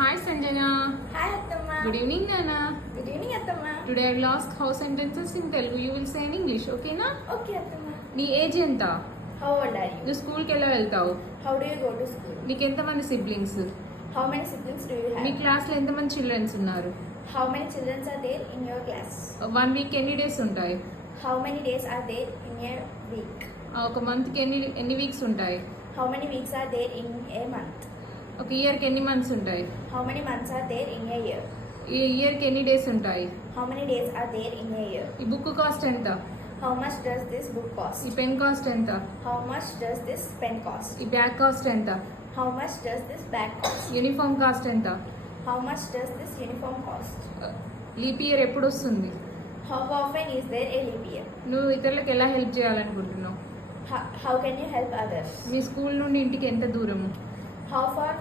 Hi Sanjana. Hi Attamma. Good evening Nana. Good evening Attamma. Today I will ask how sentences in Telugu. You will say in English, okay na? Okay Attamma. నీ ఏజ్ ఎంత? How old are you? నువ్వు స్కూల్కి ఎలా వెళ్తావు? How do you go to school? నీకు ఎంతమంది siblings? How many siblings do you మీ have? క్లాస్లో ఎంతమంది చిల్డ్రన్స్ ఉన్నారు? How many children are there in your class? 1 వీక్ ఎన్ని డేస్ ఉంటాయి? How many days are there in a week? ఒక మంత్కి ఎన్ని వీక్స్ ఉంటాయి? How many weeks are there in a month? ఒక ఇయర్కి ఎన్ని మంత్స్ ఉంటాయి? How many months are there in a year? ఈ ఇయర్కి ఎన్ని డేస్ ఉంటాయి? How many days are there in a year? ఈ బుక్ కాస్ట్ ఎంత? How much does this book ఈ cost? పెన్ కాస్ట్ ఎంత? How much does this pen cost? ఈ bag cost ఎంత? How much does this bag cost? Uniform cost ఎంత? How much does this uniform cost? Leap year ఎప్పుడు వస్తుంది? How often is there a leap year? నువ్వు ఇతరులకు ఎలా హెల్ప్ చేయాలనుకుంటున్నావు? How can you help others? మీ స్కూల్ నుండి ఇంటికి ఎంత దూరము? How far